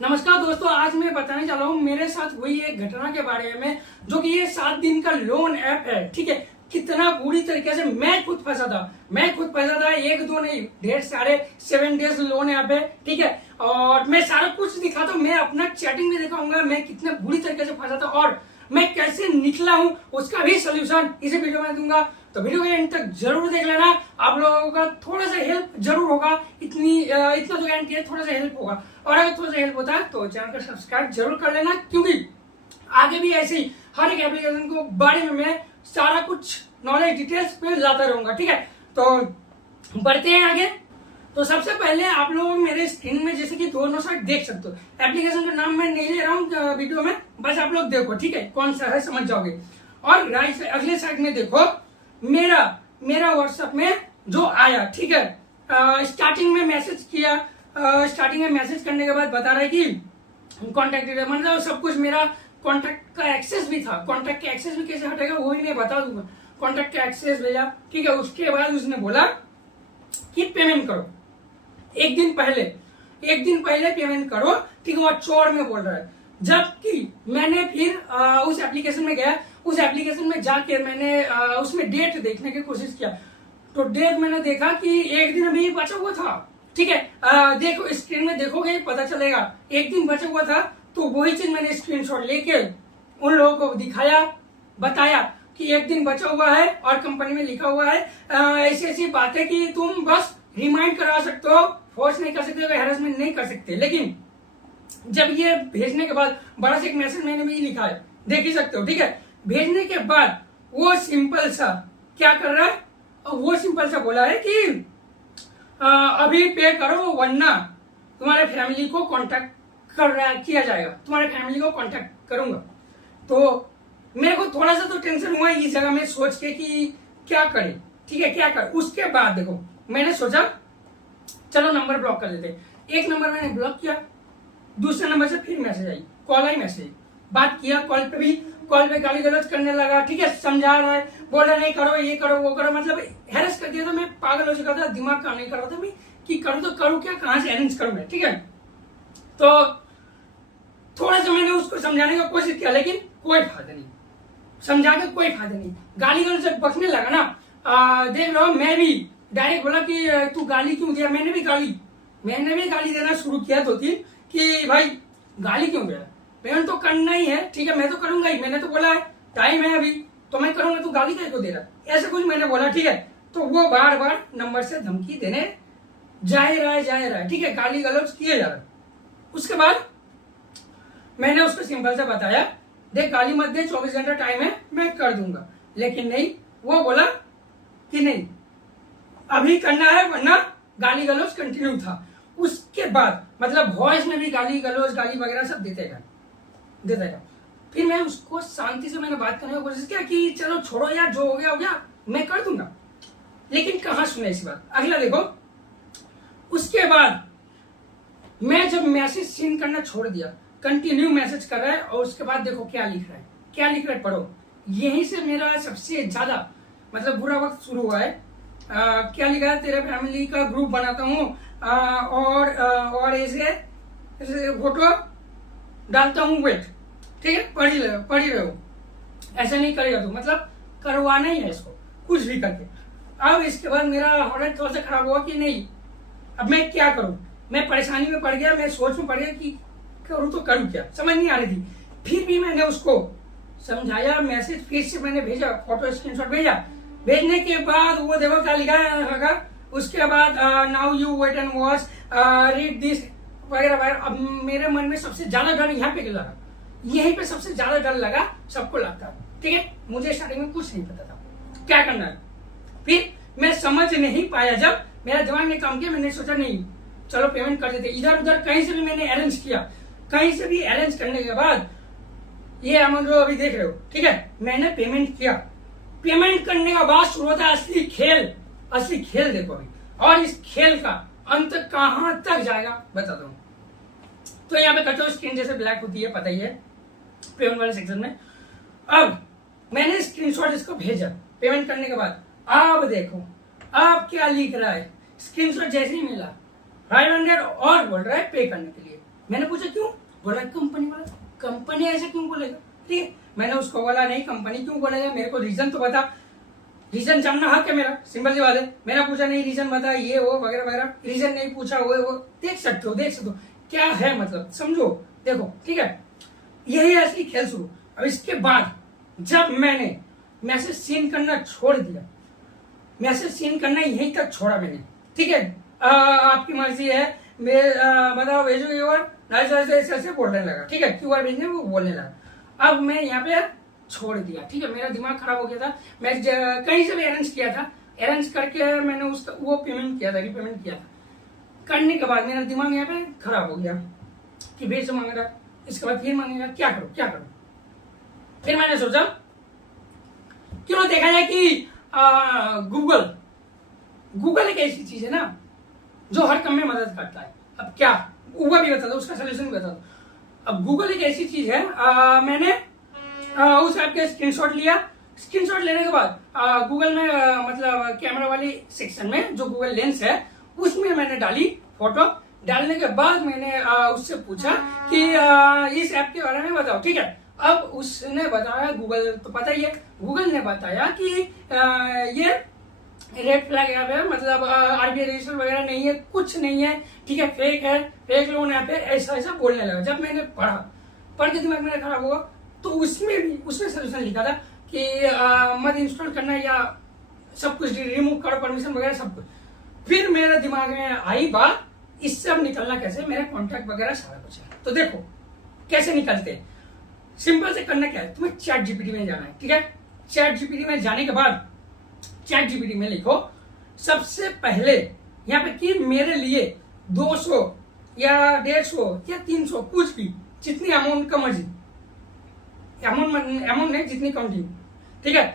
नमस्कार दोस्तों, आज मैं बताने चला हूँ मेरे साथ हुई एक घटना के बारे में, जो कि ये 7 दिन का लोन ऐप है। ठीक है, कितना बुरी तरीके से मैं खुद फंसा था। एक दो नहीं, ढेर सारे 7 डेज लोन ऐप है। ठीक है, और मैं सारा कुछ दिखाता हूँ, मैं अपना चैटिंग भी दिखाऊंगा, मैं कितने बुरी तरीके से फंसा था और मैं कैसे निकला हूँ उसका भी सोल्यूशन इसी वीडियो में दूंगा। तो वीडियो के एंड तक जरूर देख लेना, आप लोगों का थोड़ा सा हेल्प जरूर होगा। इतना तो गारंटी है, थोड़ा सा हेल्प होगा। और अगर थोड़ा सा हेल्प होता है तो चैनल को सब्सक्राइब जरूर कर लेना, क्योंकि आगे भी ऐसे ही हर एक एप्लीकेशन को बारे में मैं सारा कुछ नॉलेज डिटेल्स पे लाता रहूंगा। ठीक है, तो बढ़ते हैं आगे। तो सबसे पहले आप लोग मेरे स्क्रीन में जैसे कि दोनों साइड देख सकते हो, एप्लीकेशन का नाम मैं नहीं ले रहा हूँ वीडियो में, बस आप लोग देखो। ठीक है, कौन सा है समझ जाओगे। और राइट अगले साइड में देखो मेरा व्हाट्सएप में जो आया। ठीक है, स्टार्टिंग में मैसेज किया, स्टार्टिंग में मैसेज करने के बाद बता रहा है कि कॉन्टैक्ट डिटेल, मतलब सब कुछ मेरा कॉन्टैक्ट का एक्सेस भी था। कॉन्टैक्ट का एक्सेस भी कैसे हटेगा वो भी मैं बता दूंगा। कॉन्टैक्ट का एक्सेस भेजा, ठीक है। उसके बाद उसने बोला कि पेमेंट करो, एक दिन पहले पेमेंट करो। ठीक है, और चौड़ में बोल रहा है। जबकि मैंने फिर उस एप्लीकेशन में गया, उस एप्लीकेशन में जाके मैंने उसमें डेट देखने की कोशिश किया। तो डेट मैंने देखा कि एक दिन अभी बचा हुआ था। ठीक है, देखो स्क्रीन में देखोगे पता चलेगा, एक दिन बचा हुआ था। तो वही चीज मैंने स्क्रीनशॉट लेके उन लोगों को दिखाया, बताया कि एक दिन बचा हुआ है और कंपनी में लिखा हुआ है ऐसी ऐसी बातें कि तुम बस रिमाइंड करा सकते हो, फोर्स नहीं कर सकते, हैरेसमेंट नहीं कर सकते। लेकिन जब ये भेजने के बाद बड़ा सा एक मैसेज मैंने भी लिखा है, देख ही सकते हो। ठीक है, भेजने के बाद वो सिंपल सा क्या कर रहा है, वो सिंपल सा बोला है कि अभी पे करो वरना तुम्हारे फैमिली को कांटेक्ट किया जाएगा, तुम्हारे फैमिली को कांटेक्ट करूंगा। तो मेरे को थोड़ा सा तो टेंशन हुआ इस जगह में सोच के कि क्या करे। ठीक है, क्या कर। उसके बाद देखो मैंने सोचा चलो नंबर ब्लॉक कर देते। एक नंबर मैंने ब्लॉक किया, दूसरे नंबर से फिर मैसेज आई, कॉल आई, मैसेज बात किया, कॉल पे गाली गलौज करने लगा। ठीक है, समझा रहा है, बोल रहा नहीं करो, ये करो, वो करो, मतलब हैरेस कर दिया। तो मैं पागल हो चुका था, दिमाग काम नहीं कर रहा था मैं कि करूँ तो करूँ क्या, कहां से अरेंज करूं मैं। ठीक है, तो थोड़ा सा मैंने उसको समझाने की कोशिश किया, लेकिन कोई फायदा नहीं, समझा के कोई फायदा नहीं। गाली गलौज जब बकने लगा ना, देख लो, मैं भी डायरेक्ट बोला कि तू गाली क्यों दिया। मैंने भी गाली देना शुरू किया 2-3 कि भाई गाली क्यों दिया, पेमेंट तो करना ही है। ठीक है, मैं तो करूंगा ही, मैंने तो बोला है, टाइम है अभी तो मैं करूंगा, तू गाली कैसे को दे रहा, ऐसे कुछ मैंने बोला। ठीक है, तो वो बार बार नंबर से धमकी देने जा रहा है। ठीक है, गाली गलौज किए जा रहा है। उसके बाद मैंने उसको सिंपल से बताया, देख गाली मत दे, 24 घंटा टाइम है, मैं कर दूंगा। लेकिन नहीं, वो बोला कि नहीं अभी करना है वरना गाली गलौज कंटिन्यू था। उसके बाद मतलब वॉइस में भी गाली गलौज, गाली वगैरह सब देते गया। फिर मैं उसको शांति से मैंने बात करने की कोशिश किया कि चलो छोड़ो यार, जो हो गया मैं कर दूंगा। लेकिन कहां सुने इस बात। अगला देखो, उसके बाद मैं जब मैसेज सीन करना छोड़ दिया, कंटिन्यू मैसेज कर रहा है। और उसके बाद देखो क्या लिख रहा है, पढ़ो। यहीं से मेरा सबसे ज्यादा मतलब बुरा वक्त शुरू हुआ है। क्या लिखा है, तेरे फैमिली का ग्रुप बनाता हूँ और ऐसे फोटो डालता हूँ, वेट। ठीक है, पढ़ ही रहे हो, ऐसा नहीं करेगा तो मतलब करवाना ही है इसको कुछ भी करके। अब इसके बाद मेरा हालत थोड़ा सा खराब हुआ कि नहीं अब मैं क्या करूं। मैं परेशानी में पड़ गया, मैं सोच में पड़ गया कि करूं तो करूं क्या, समझ नहीं आ रही थी। फिर भी मैंने उसको समझाया, मैसेज फिर से मैंने भेजा, फोटो स्क्रीनशॉट भेजा। भेजने के बाद वो देखो क्या लिखा है, उसके बाद now you wait and watch read this वगैरह वगैरह। अब मेरे मन में सबसे ज्यादा डर यहाँ पे लगा, यहीं पे सबसे ज्यादा डर लगा, सबको लगता है। ठीक है, मुझे स्टार्टिंग में कुछ नहीं पता था क्या करना है। फिर मैं समझ नहीं पाया, जब मेरा दिमाग ने काम किया, मैंने सोचा नहीं चलो पेमेंट कर देते। इधर उधर कहीं से भी मैंने अरेंज किया, कहीं से भी अरेंज करने के बाद ये अमाउंट जो अभी देख रहे हो, ठीक है, मैंने पेमेंट किया। पेमेंट करने का बाद शुरू होता है असली खेल देखो अभी। और इस खेल का अंत कहां तक जाएगा बताता हूं। तो यहाँ पे कंट्रोल स्क्रीन जैसे ब्लैक होती है, पता ही है, पेमेंट वाले सेक्शन में। अब मैंने स्क्रीनशॉट इसको भेजा पेमेंट करने के बाद। अब देखो अब क्या लिख रहा है, स्क्रीनशॉट जैसे ही मिला 500 और बोल रहा है पे करने के लिए। मैंने पूछा क्यों, बोला कंपनी वाला, कंपनी ऐसे क्यों बोलेगा, ठीक है। मैंने उसको बोला नहीं कंपनी क्यों बोलेगा, मेरे को रीजन तो बता, रीजन जानना हक है मेरा, सिंपल सी बात है। मैंने पूछा नहीं रीजन बता, ये वो वगैरह वगैरह, रीजन नहीं पूछा, वो देख सकते हो क्या है, मतलब समझो, देखो ठीक है। यही असली खेल शुरू। अब इसके बाद जब मैंने मैसेज सीन करना छोड़ दिया, मैसेज सीन करना यहीं तक छोड़ा मैंने, ठीक है। आपकी मर्जी है, मैं बताओ भेजो यूआर, ऐसे बोलने लगा, ठीक है, क्यूआर भेजने वो बोलने लगा। अब मैं यहाँ पे छोड़ दिया, ठीक है, मेरा दिमाग खराब हो गया था। मैं कहीं से भी अरेंज किया था, अरेंज करके मैंने उसका वो पेमेंट किया था, रीपेमेंट किया था। करने के बाद मेरा दिमाग यहाँ पे खराब हो गया कि भेज मांग रहा, इसके बाद फिर मांगेगा, क्या करूं। फिर मैंने सोचा क्यों देखा जाए कि गूगल एक ऐसी चीज है ना जो हर काम में मदद करता है। अब क्या वो भी बता दो, उसका सोल्यूशन भी बता दो। अब गूगल एक ऐसी चीज है, मैंने उस ऐप के स्क्रीनशॉट लिया। स्क्रीनशॉट लेने के बाद गूगल में मतलब कैमरा वाली सेक्शन में जो गूगल लेंस है उसमें मैंने डाली फोटो। डालने के बाद मैंने उससे पूछा कि इस ऐप के बारे में बताओ, ठीक है। अब उसने बताया, गूगल तो पता ही है, गूगल ने बताया कि ये रेड फ्लैग ऐप है, मतलब आरबीआई रजिस्टर वगैरह नहीं है, कुछ नहीं है, ठीक है, फेक है, फेक लोन ऐप है, ऐसा बोलने लगा। जब मैंने पढ़ के दिमाग मेरा खराब हुआ, तो उसमें सोल्यूशन लिखा था कि मत इंस्टॉल करना या सब कुछ रिमूव करो, परमिशन वगैरह सब कुछ। फिर मेरे दिमाग में आई बात, इससे अब निकलना कैसे, मेरे कॉन्टैक्ट वगैरह सारा कुछ है। तो देखो कैसे निकलते हैं। सिंपल से करना क्या है, तुम्हें चैट जीपीटी में जाना है, ठीक है। चैट जीपीटी में जाने के बाद चैट जीपीटी में लिखो सबसे पहले यहाँ पे कि मेरे लिए 200 या 150 या 300 कुछ भी, जितनी अमाउंट का मर्जी, अमाउंट नहीं जितनी काउंटिंग, ठीक है,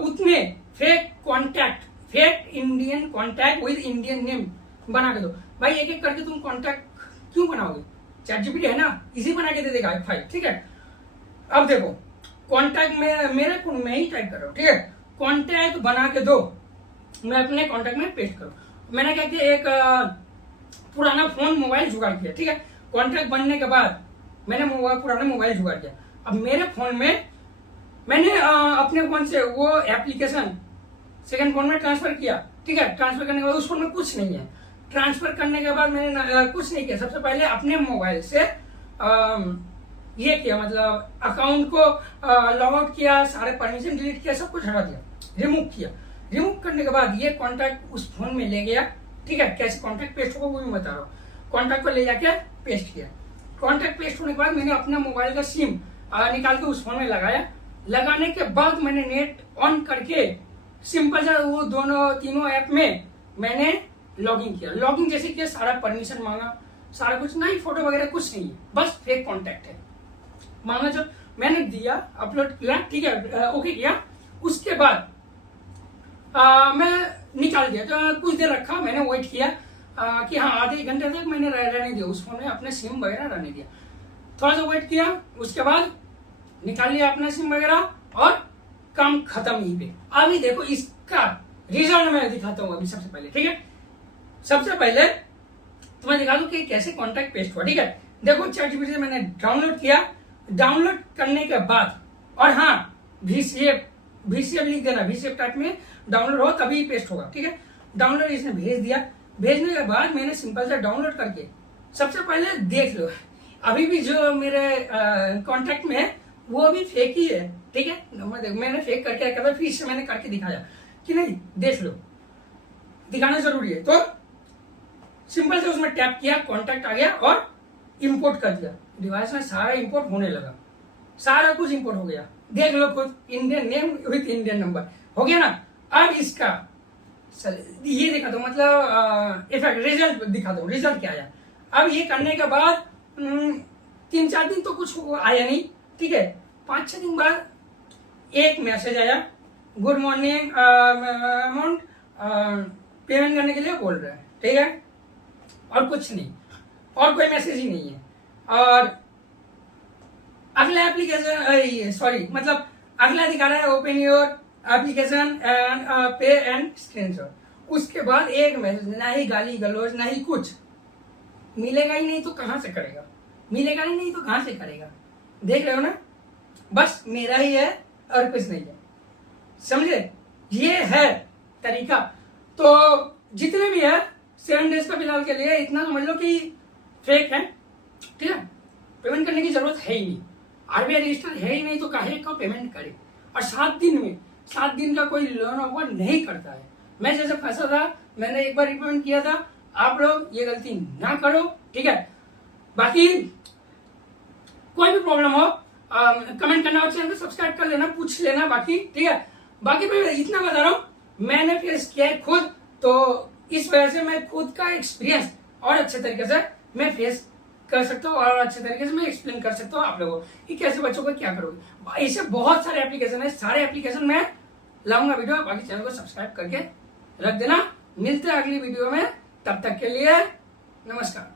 उतने fake contact, fake Indian contact with Indian name बना के दो। भाई एक एक करके तुम कॉन्टैक्ट क्यों बनाओगे, चैट जीपीटी है ना, इजी बना के दे देगा फाइल, ठीक है। अब देखो कॉन्टैक्ट में मेरे को मैं ही टाइप कर रहा हूँ, ठीक है, कॉन्टैक्ट बना के दो, मैं अपने कॉन्टैक्ट में पेस्ट करूँ। मैंने क्या किया, एक पुराना फोन मोबाइल जुगाड़ किया, ठीक है। कॉन्टैक्ट बनने के बाद मैंने पुराना मोबाइल जुगाड़ किया। अब मेरे फोन में मैंने अपने फोन से वो एप्लीकेशन सेकंड फोन में ट्रांसफर किया, ठीक है। ट्रांसफर करने के बाद उस फोन में कुछ नहीं है। ट्रांसफर करने के बाद मैंने कुछ नहीं किया, सबसे पहले अपने मोबाइल से ये किया, मतलब अकाउंट को लॉग आउट किया, सारे परमिशन डिलीट किया, सब कुछ हटा दिया, रिमूव किया। रिमूव करने के बाद ये कॉन्टैक्ट उस फोन में ले गया, ठीक है। कैसे कॉन्टैक्ट पेस्ट होगा वो भी बता रहा हूँ। कॉन्टैक्ट को ले जाके पेस्ट किया। कॉन्टैक्ट पेस्ट होने के बाद मैंने अपना मोबाइल का सिम निकाल के उस फोन में लगाया। लगाने के बाद मैंने नेट ऑन करके सिंपल सा वो तीनों ऐप में मैंने लॉगिन किया। लॉगिन जैसे किया, सारा परमिशन मांगा, सारा कुछ नहीं, फोटो वगैरह कुछ नहीं है, बस फेक कॉन्टैक्ट है मांगा। जब मैंने दिया, अपलोड किया, ठीक है, ओके किया, उसके बाद मैं निकाल दिया। तो कुछ देर रखा, मैंने वेट किया कि हाँ आधे घंटे तक मैंने रहने दिया उस फोन में, अपने सिम वगैरह रहने दिया। थोड़ा सा वेट किया, उसके बाद निकाल लिया अपना सिम वगैरह और काम खत्म यहीं पे। अभी देखो इसका रिजल्ट मैं दिखाता हूँ अभी सबसे पहले, ठीक है। सबसे पहले तुम्हें दिखा दूं कि कैसे कॉन्टैक्ट पेस्ट हुआ, ठीक है। देखो चैट जीपीटी से मैंने डाउनलोड किया। डाउनलोड करने के बाद, और हाँ VCF लिख देना, VCF टाइप में डाउनलोड हो तभी पेस्ट होगा, ठीक है। डाउनलोड इसने भेज दिया। भेजने के बाद मैंने सिंपल से डाउनलोड करके सबसे पहले देख लो, अभी भी जो मेरे कॉन्टैक्ट में है वो अभी फेक ही है, ठीक है। मैंने फेक करके रखा था, फिर से मैंने करके दिखाया कि नहीं, देख लो, दिखाना जरूरी है। तो सिंपल से उसमें टैप किया, कॉन्टैक्ट आ गया और इंपोर्ट कर दिया। डिवाइस में सारा इंपोर्ट होने लगा, सारा कुछ इंपोर्ट हो गया। देख लो खुद, Indian name with Indian number हो गया ना। अब इसका ये दिखा दो, मतलब इफेक्ट रिजल्ट दिखा दो, रिजल्ट क्या आया। अब ये करने के बाद 3-4 दिन तो कुछ आया नहीं, ठीक है। 5-6 दिन बाद एक मैसेज आया, गुड मॉर्निंग, अमाउंट पेमेंट करने के लिए बोल रहा है, ठीक है। और कुछ नहीं, और कोई मैसेज ही नहीं है। और अगला एप्लीकेशन, सॉरी, मतलब अगला दिखा रहा है, ओपन योर एप्लीकेशन एंड पे एंड स्क्रीनशॉट। उसके बाद एक मैसेज, ना ही गाली गलौज ना ही कुछ, मिलेगा ही नहीं तो कहां से करेगा। मिलेगा नहीं तो कहां से करेगा? देख रहे हो ना, बस मेरा ही है और कुछ नहीं है, समझे? ये है तरीका। तो जितने भी है 7 डेज का फिलहाल के लिए इतना समझ लो कि फेक है, ठीक है। पेमेंट करने की जरूरत है ही नहीं, आरबीआई रजिस्टर है ही नहीं तो काहे का पेमेंट करे। और 7 दिन का कोई लोन ऑफर नहीं करता है। मैं जैसे फंसा था, मैंने एक बार रिकमेंड किया था, आप लोग ये गलती ना करो, ठीक है। बाकी कोई भी प्रॉब्लम हो कमेंट करना और चैनल को सब्सक्राइब कर लेना, पूछ लेना बाकी, ठीक है। बाकी मैं इतना बता रहा हूं, मैंने फेस किया है खुद, तो इस वजह से मैं खुद का एक्सपीरियंस और अच्छे तरीके से मैं फेस कर सकता हूँ और अच्छे तरीके से मैं एक्सप्लेन कर सकता हूँ आप लोगों को कि कैसे बच्चों को क्या करोगे। ऐसे बहुत सारे एप्लीकेशन है, सारे एप्लीकेशन में लाऊंगा वीडियो, बाकी चैनल को सब्सक्राइब करके रख देना। मिलते हैं अगली वीडियो में, तब तक के लिए नमस्कार।